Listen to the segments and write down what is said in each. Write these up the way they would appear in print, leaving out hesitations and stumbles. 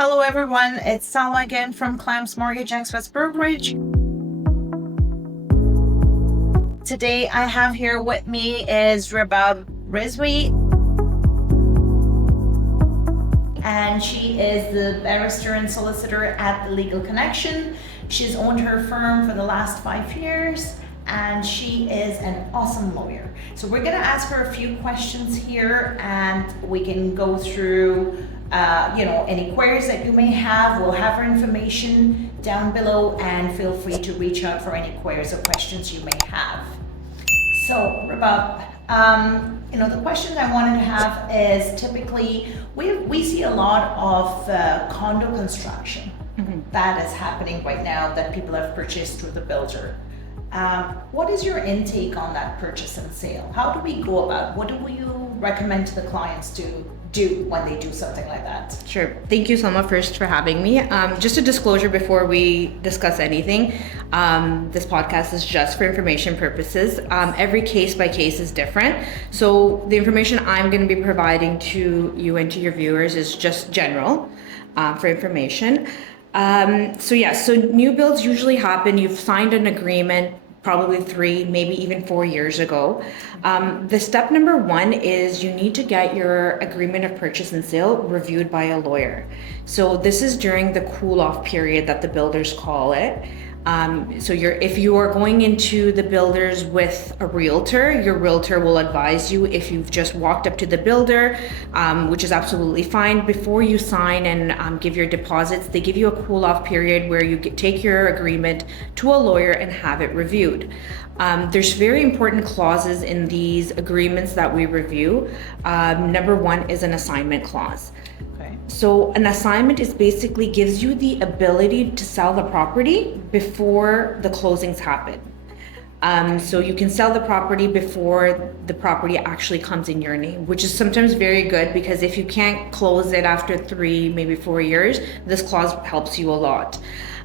Hello everyone, it's Salma again from Clams Mortgage Express Brokerage. Today I have here with me is Rabab Rizvi, and she is the Barrister and Solicitor at the Legal Connection. She's owned her firm for the last 5 years and she is an awesome lawyer. So we're gonna ask her a few questions here and we can go through any queries that you may have. We'll have her information down below and feel free to reach out for any queries or questions you may have. So Rabab, the question I wanted to have is typically we see a lot of condo construction that is happening right now that people have purchased through the builder. What is your intake on that purchase and sale? How do we go about? What do you recommend to the clients to do when they do something like that? Sure. Thank you, Salma, first for having me. Just a disclosure before we discuss anything. This podcast is just for information purposes. Every case by case is different. So the information I'm going to be providing to you and to your viewers is just general for information. So new builds usually happen. You've signed an agreement probably 3, maybe even 4 years ago. The step number 1 is you need to get your agreement of purchase and sale reviewed by a lawyer. So this is during the cool off period that the builders call it. If you are going into the builders with a realtor, your realtor will advise you if you've just walked up to the builder, which is absolutely fine. Before you sign and give your deposits, they give you a cool off period where you take your agreement to a lawyer and have it reviewed. There's very important clauses in these agreements that we review. Number 1 is an assignment clause. So an assignment is basically gives you the ability to sell the property before the closings happen. So you can sell the property before the property actually comes in your name, which is sometimes very good because if you can't close it after 3, maybe 4 years, this clause helps you a lot.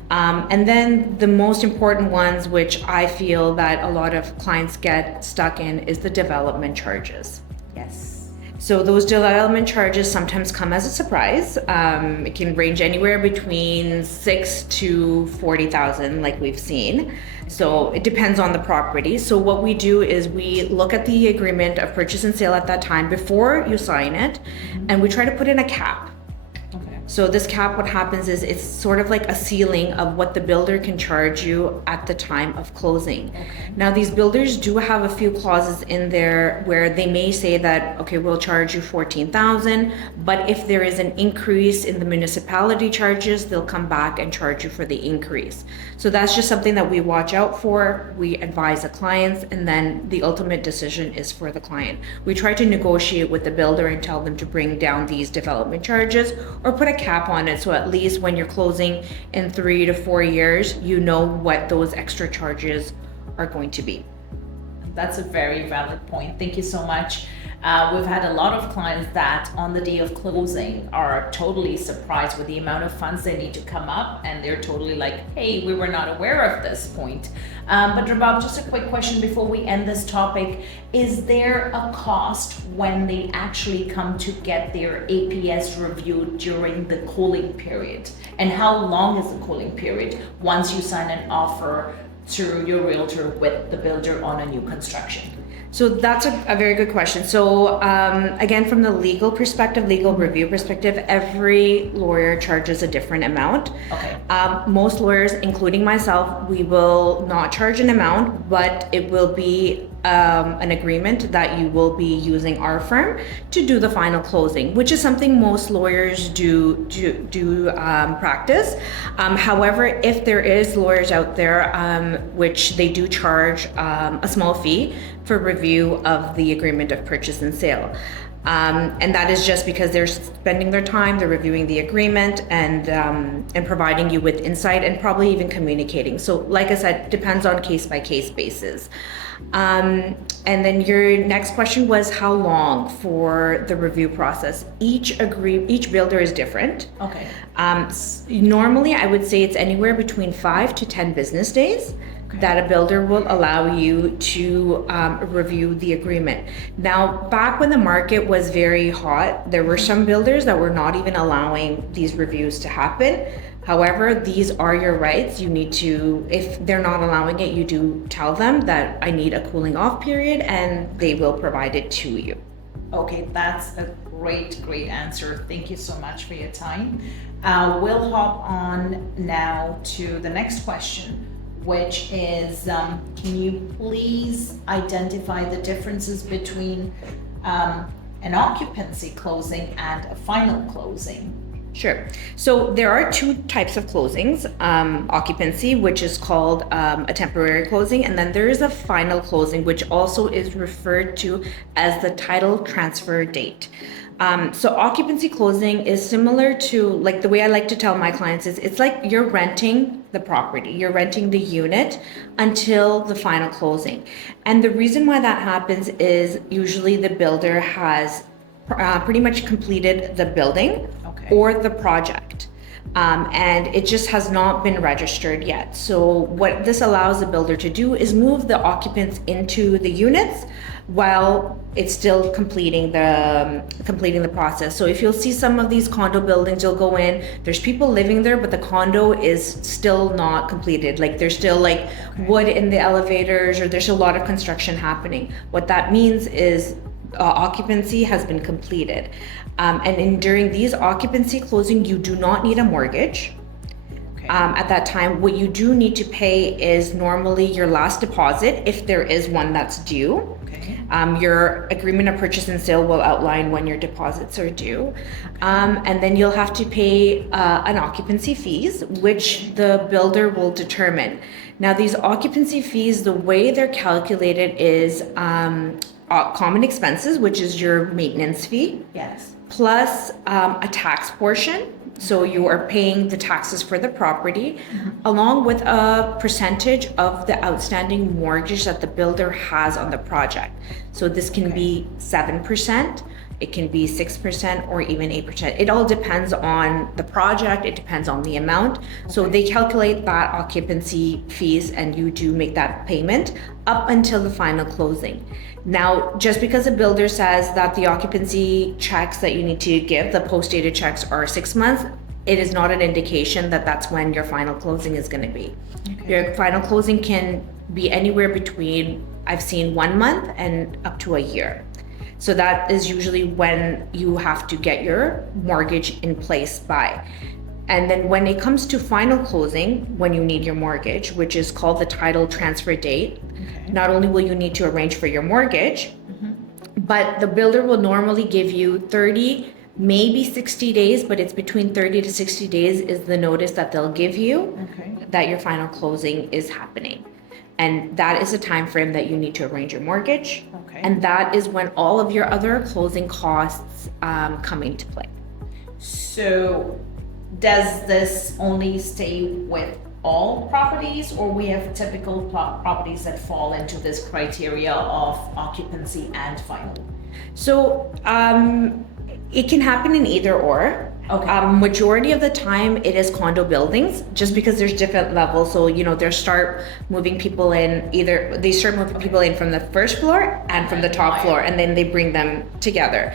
And then the most important ones, which I feel that a lot of clients get stuck in, is the development charges. Yes. So those development charges sometimes come as a surprise. It can range anywhere between 6 to 40,000, like we've seen. So it depends on the property. So what we do is we look at the agreement of purchase and sale at that time before you sign it, and we try to put in a cap. So this cap, what happens is it's sort of like a ceiling of what the builder can charge you at the time of closing. Now these builders do have a few clauses in there where they may say that, okay, we'll charge you 14,000, but if there is an increase in the municipality charges, they'll come back and charge you for the increase. So that's just something that we watch out for. We advise the clients, and then the ultimate decision is for the client. We try to negotiate with the builder and tell them to bring down these development charges or put a cap on it, so at least when you're closing in 3 to 4 years, you know what those extra charges are going to be. That's a very valid point. Thank you so much. We've had a lot of clients that on the day of closing are totally surprised with the amount of funds they need to come up, and they're totally like, hey, we were not aware of this point. But Rabab, just a quick question before we end this topic. Is there a cost when they actually come to get their APS reviewed during the cooling period? And how long is the cooling period once you sign an offer through your realtor with the builder on a new construction? So that's a very good question. So again, from the legal perspective, legal review perspective, every lawyer charges a different amount. Okay. Most lawyers, including myself, we will not charge an amount, but it will be an agreement that you will be using our firm to do the final closing, which is something most lawyers do practice. However, if there is lawyers out there which they do charge a small fee for review of the agreement of purchase and sale. And that is just because they're spending their time, they're reviewing the agreement and providing you with insight and probably even communicating. So like I said, depends on case by case basis. And then your next question was how long for the review process. Each builder is different. Okay. Normally, I would say it's anywhere between 5 to 10 business days that a builder will allow you to review the agreement. Now, back when the market was very hot, there were some builders that were not even allowing these reviews to happen. However, these are your rights. You need to, if they're not allowing it, you do tell them that I need a cooling off period and they will provide it to you. Okay, that's a great answer. Thank you so much for your time. We'll hop on now to the next question, which is, can you please identify the differences between an occupancy closing and a final closing? Sure. So there are two types of closings, occupancy, which is called a temporary closing, and then there is a final closing, which also is referred to as the title transfer date. So occupancy closing is similar to, like, the way I like to tell my clients is, it's like you're renting the property, you're renting the unit until the final closing. And the reason why that happens is usually the builder has pretty much completed the building or the project. And it just has not been registered yet. So what this allows the builder to do is move the occupants into the units while it's still completing the process. So if you'll see some of these condo buildings, you'll go in, there's people living there, but the condo is still not completed. Like, there's still like wood in the elevators, or there's a lot of construction happening. What that means is occupancy has been completed. During these occupancy closing, you do not need a mortgage. At that time, what you do need to pay is normally your last deposit, if there is one that's due. Your agreement of purchase and sale will outline when your deposits are due. And then you'll have to pay an occupancy fees, which the builder will determine. Now, these occupancy fees, the way they're calculated is common expenses, which is your maintenance fee. Yes. Plus a tax portion. So you are paying the taxes for the property, along with a percentage of the outstanding mortgage that the builder has on the project. So this can be 7%, it can be 6%, or even 8%. It all depends on the project, it depends on the amount. So they calculate that occupancy fees, and you do make that payment up until the final closing. Now, just because a builder says that the occupancy checks that you need to give, the post-dated checks, are 6 months, it is not an indication that that's when your final closing is going to be. Your final closing can be anywhere between, I've seen 1 month and up to a year. So that is usually when you have to get your mortgage in place by. And then when it comes to final closing, when you need your mortgage, which is called the title transfer date, not only will you need to arrange for your mortgage, but the builder will normally give you 30, maybe 60 days, but it's between 30 to 60 days is the notice that they'll give you that your final closing is happening. And that is a time frame that you need to arrange your mortgage. And that is when all of your other closing costs come into play. So does this only stay with all properties, or we have typical properties that fall into this criteria of occupancy and final? So it can happen in either or. Majority of the time it is condo buildings, just because there's different levels. So, they start moving people in, they start moving people in from the first floor and from the top floor, and then they bring them together.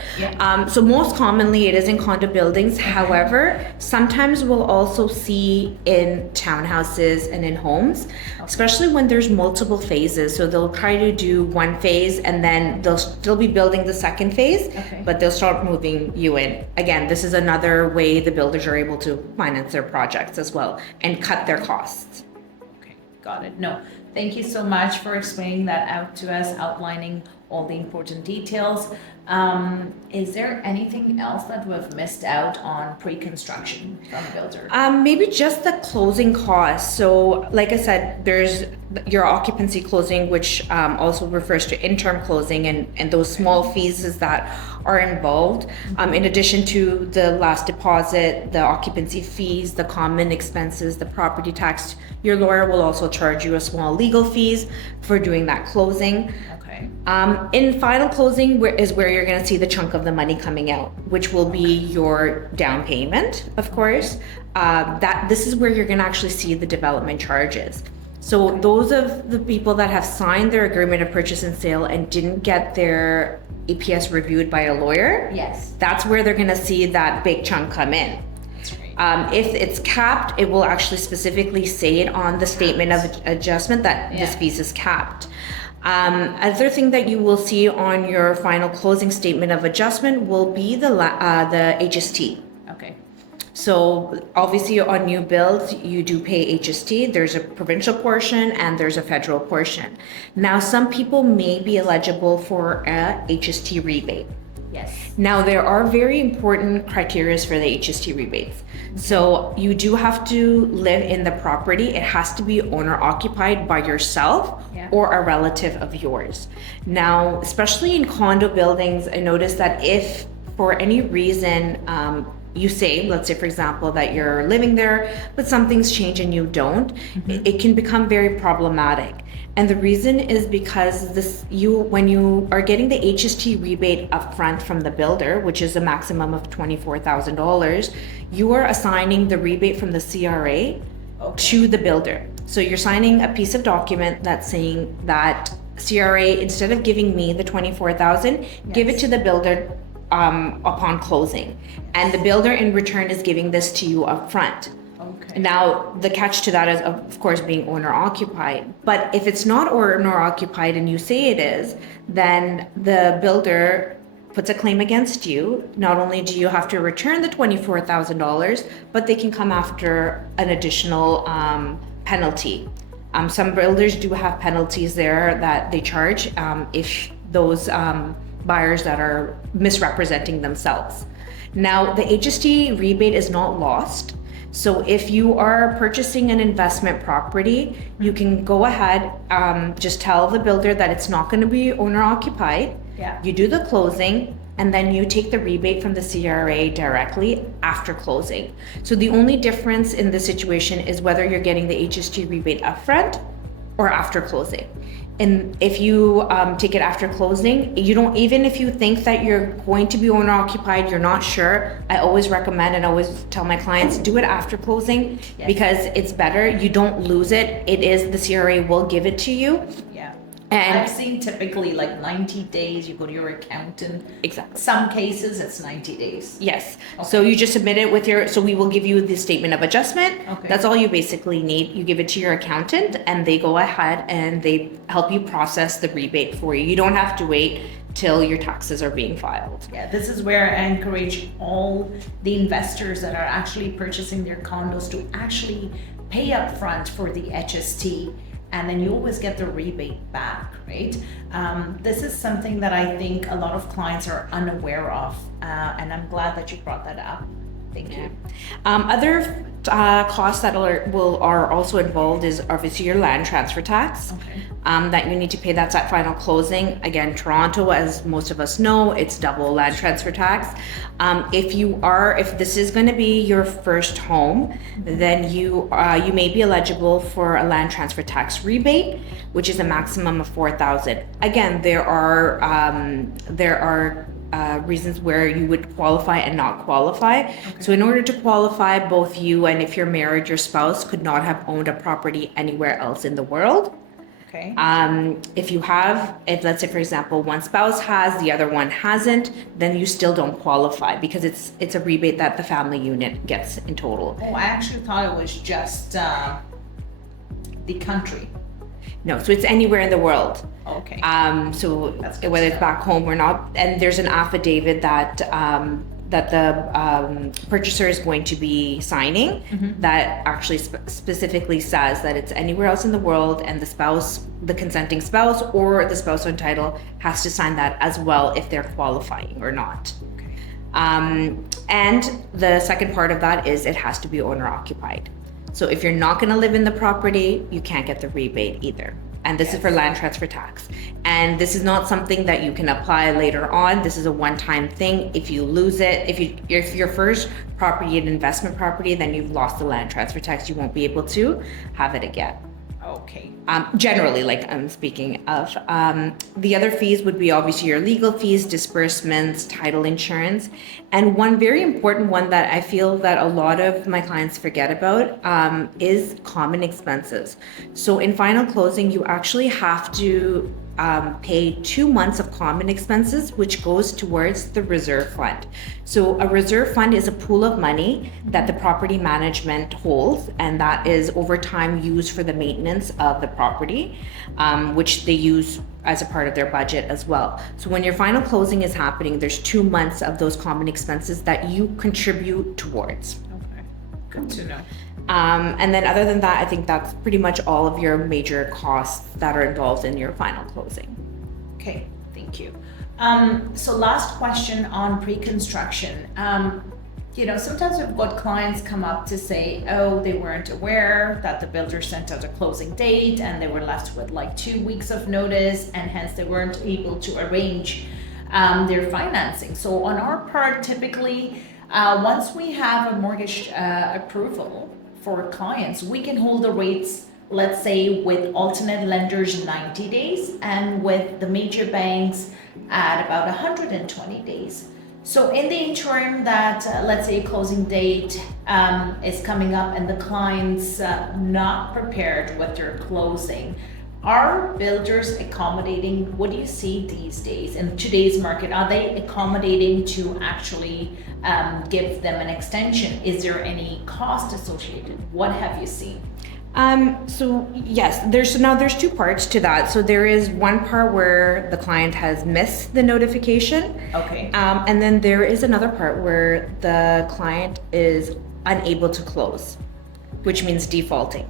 So most commonly it is in condo buildings. However, sometimes we'll also see in townhouses and in homes, especially when there's multiple phases. So they'll try to do one phase and then they'll still be building the second phase, but they'll start moving you in. Again, this is another way the builders are able to finance their projects as well and cut their costs. Okay, got it. No, thank you so much for explaining that out to us, outlining all the important details. Is there anything else that we've missed out on pre-construction from builder? Maybe just the closing costs. So like I said, there's your occupancy closing, which also refers to interim closing, and those small fees that are involved. In addition to the last deposit, the occupancy fees, the common expenses, the property tax, your lawyer will also charge you a small legal fees for doing that closing. Okay. In final closing is where you're going to see the chunk of the money coming out, which will be your down payment, of course. This is where you're going to actually see the development charges. So those of the people that have signed their agreement of purchase and sale and didn't get their APS reviewed by a lawyer, Yes. that's where they're going to see that big chunk come in. That's right. If it's capped, it will actually specifically say it on the statement of adjustment that this piece is capped. Other thing that you will see on your final closing statement of adjustment will be the HST. Okay. So obviously on new builds, you do pay HST. There's a provincial portion and there's a federal portion. Now, some people may be eligible for a HST rebate. Yes. Now, there are very important criteria for the HST rebates. So you do have to live in the property. It has to be owner occupied by yourself or a relative of yours. Now, especially in condo buildings, I noticed that if for any reason, you say, let's say for example, that you're living there, but some things change and you don't, it can become very problematic. And the reason is because when you are getting the HST rebate upfront from the builder, which is a maximum of $24,000, you are assigning the rebate from the CRA to the builder. So you're signing a piece of document that's saying that CRA, instead of giving me the $24,000, give it to the builder upon closing, and the builder in return is giving this to you up front. Okay. Now, the catch to that is, of course, being owner occupied. But if it's not owner occupied and you say it is, then the builder puts a claim against you. Not only do you have to return the $24,000, but they can come after an additional penalty. Some builders do have penalties there that they charge if those buyers that are misrepresenting themselves. Now, the HST rebate is not lost. So if you are purchasing an investment property, you can go ahead, just tell the builder that it's not going to be owner occupied. Yeah. You do the closing, and then you take the rebate from the CRA directly after closing. So the only difference in this situation is whether you're getting the HST rebate upfront or after closing. And if you take it after closing, you don't, even if you think that you're going to be owner occupied, you're not sure, I always recommend and always tell my clients, do it after closing because it's better. You don't lose it. It is, the CRA will give it to you. Yeah. And I've seen typically like 90 days, you go to your accountant. Exactly. Some cases it's 90 days. Yes. So you just submit it with so we will give you the statement of adjustment. Okay. That's all you basically need. You give it to your accountant and they go ahead and they help you process the rebate for you. You don't have to wait till your taxes are being filed. Yeah, this is where I encourage all the investors that are actually purchasing their condos to actually pay up front for the HST, and then you always get the rebate back, right? This is something that I think a lot of clients are unaware of, and I'm glad that you brought that up. Thank you. Other costs that are also involved is obviously your land transfer tax. Okay. That you need to pay. That's at final closing. Again, Toronto, as most of us know, it's double land transfer tax. If this is going to be your first home, then you may be eligible for a land transfer tax rebate, which is a maximum of $4,000. Again, there are reasons where you would qualify and not qualify. Okay. So in order to qualify, both you and if you're married, your spouse could not have owned a property anywhere else in the world. Okay. If let's say for example one spouse has, the other one hasn't, then you still don't qualify because it's a rebate that the family unit gets in total. Oh, I actually thought it was just the country. No, so it's anywhere in the world. Okay. So whether it's back home or not, and there's an affidavit that the purchaser is going to be signing that actually specifically says that it's anywhere else in the world, and the consenting spouse or the spouse on title has to sign that as well if they're qualifying or not. Okay. And the second part of that is it has to be owner occupied. So if you're not going to live in the property, you can't get the rebate either. And this is for land transfer tax. And this is not something that you can apply later on. This is a one-time thing. If you lose it, if your first property, an investment property, then you've lost the land transfer tax. You won't be able to have it again. Okay. Generally, like I'm speaking of. The other fees would be obviously your legal fees, disbursements, title insurance. And one very important one that I feel that a lot of my clients forget about is common expenses. So in final closing, you actually have to pay 2 months of common expenses, which goes towards the reserve fund. So a reserve fund is a pool of money that the property management holds, and that is over time used for the maintenance of the property, which they use as a part of their budget as well. So when your final closing is happening, there's 2 months of those common expenses that you contribute towards. Okay, good to know. And then other than that, I think that's pretty much all of your major costs that are involved in your final closing. Okay, thank you. So last question on pre-construction. Sometimes we've got clients come up to say, oh, they weren't aware that the builder sent out a closing date and they were left with like 2 weeks of notice, and hence they weren't able to arrange their financing. So on our part, typically, once we have a mortgage approval for clients, we can hold the rates, let's say with alternate lenders 90 days and with the major banks at about 120 days. So in the interim that, let's say a closing date is coming up and the client's not prepared with their closing, are builders accommodating? What do you see these days in today's market? Are they accommodating to actually give them an extension? Is there any cost associated? What have you seen? So yes, there's 2 parts to that. So there is one part where the client has missed the notification. Okay. And then there is another part where the client is unable to close, which means defaulting.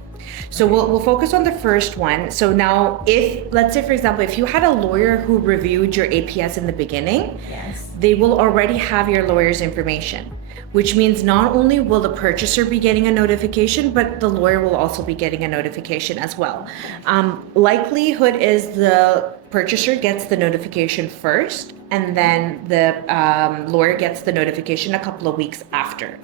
So we'll focus on the first one. So now if, let's say for example, if you had a lawyer who reviewed your APS in the beginning, Yes. they will already have your lawyer's information, which means not only will the purchaser be getting a notification, but the lawyer will also be getting a notification as well. Likelihood is the purchaser gets the notification first, and then the lawyer gets the notification a couple of weeks after.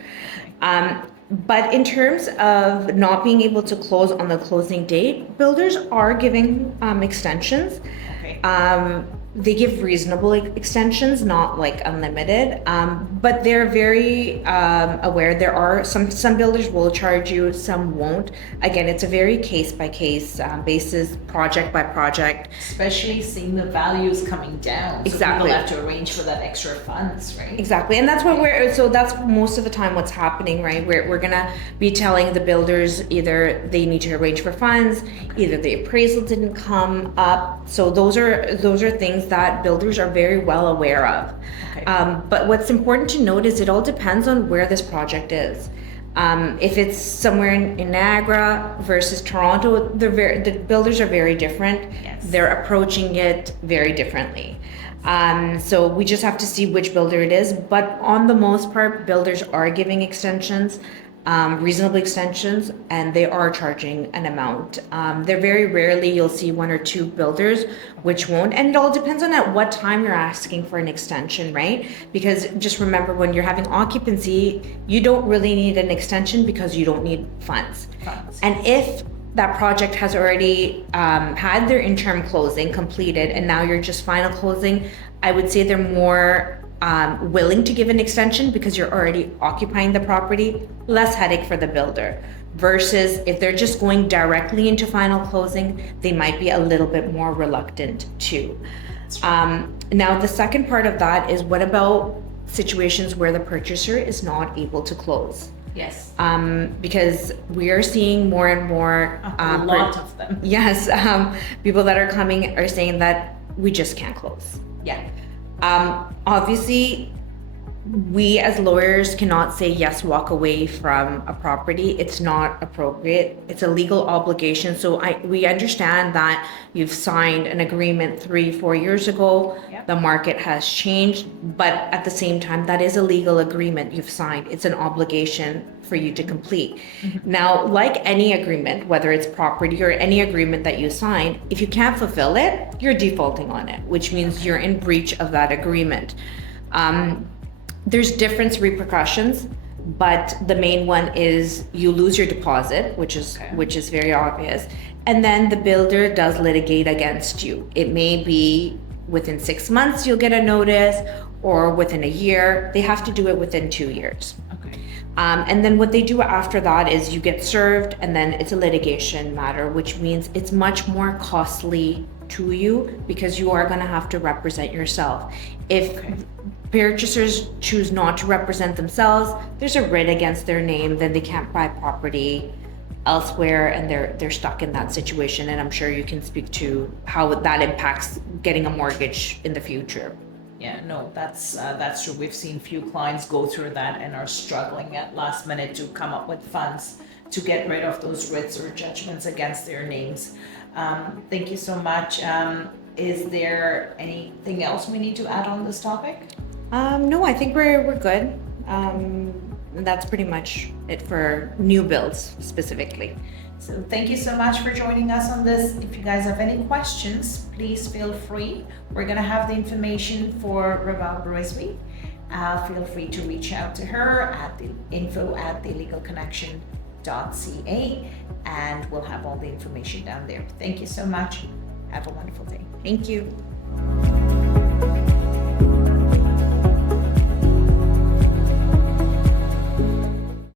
But in terms of not being able to close on the closing date, builders are giving extensions. Okay. They give reasonable extensions, not like unlimited, but they're very aware. There are some builders will charge you, some won't. Again, it's a very case by case basis, project by project. Especially seeing the values coming down. Exactly. So people have to arrange for that extra funds, right? Exactly, and that's what that's most of the time what's happening, right? We're gonna be telling the builders either they need to arrange for funds, either the appraisal didn't come up. So those are things that builders are very well aware of. Okay. But what's important to note is it all depends on where this project is. If it's somewhere in Niagara versus Toronto, the builders are very different. Yes. They're approaching it very differently. So we just have to see which builder it is. But on the most part, builders are giving extensions, reasonable extensions, and they are charging an amount. They're very rarely you'll see 1 or 2 builders which won't, and it all depends on at what time you're asking for an extension, right? Because just remember, when you're having occupancy, you don't really need an extension because you don't need funds. And if that project has already had their interim closing completed and now you're just final closing, I would say they're more willing to give an extension because you're already occupying the property, less headache for the builder. Versus if they're just going directly into final closing, they might be a little bit more reluctant to. Now the second part of that is, what about situations where the purchaser is not able to close? Yes. Because we are seeing more and more a lot of them. Yes, people that are coming are saying that we just can't close. Yeah. Obviously, we as lawyers cannot say yes, walk away from a property. It's not appropriate. It's a legal obligation. So we understand that you've signed an agreement 3-4 years ago. Yep. The market has changed, but at the same time, that is a legal agreement you've signed. It's an obligation for you to complete. Now, like any agreement, whether it's property or any agreement that you sign, if you can't fulfill it, you're defaulting on it, which means you're in breach of that agreement. There's different repercussions, but the main one is you lose your deposit, which is very obvious, and then the builder does litigate against you. It may be within 6 months you'll get a notice, or within a year. They have to do it within 2 years. Okay. And then what they do after that is you get served, and then it's a litigation matter, which means it's much more costly to you because you are going to have to represent yourself. If purchasers choose not to represent themselves, there's a writ against their name, then they can't buy property elsewhere, and they're stuck in that situation. And I'm sure you can speak to how that impacts getting a mortgage in the future. Yeah, no, that's true. We've seen few clients go through that and are struggling at last minute to come up with funds to get rid of those writs or judgments against their names. Thank you so much. Is there anything else we need to add on this topic? No, I think we're good. That's pretty much it for new builds specifically. So thank you so much for joining us on this. If you guys have any questions, please feel free. We're gonna have the information for Rabab Rizvi. Feel free to reach out to her at the info@thelegalconnection.ca, and we'll have all the information down there. Thank you so much. Have a wonderful day. Thank you.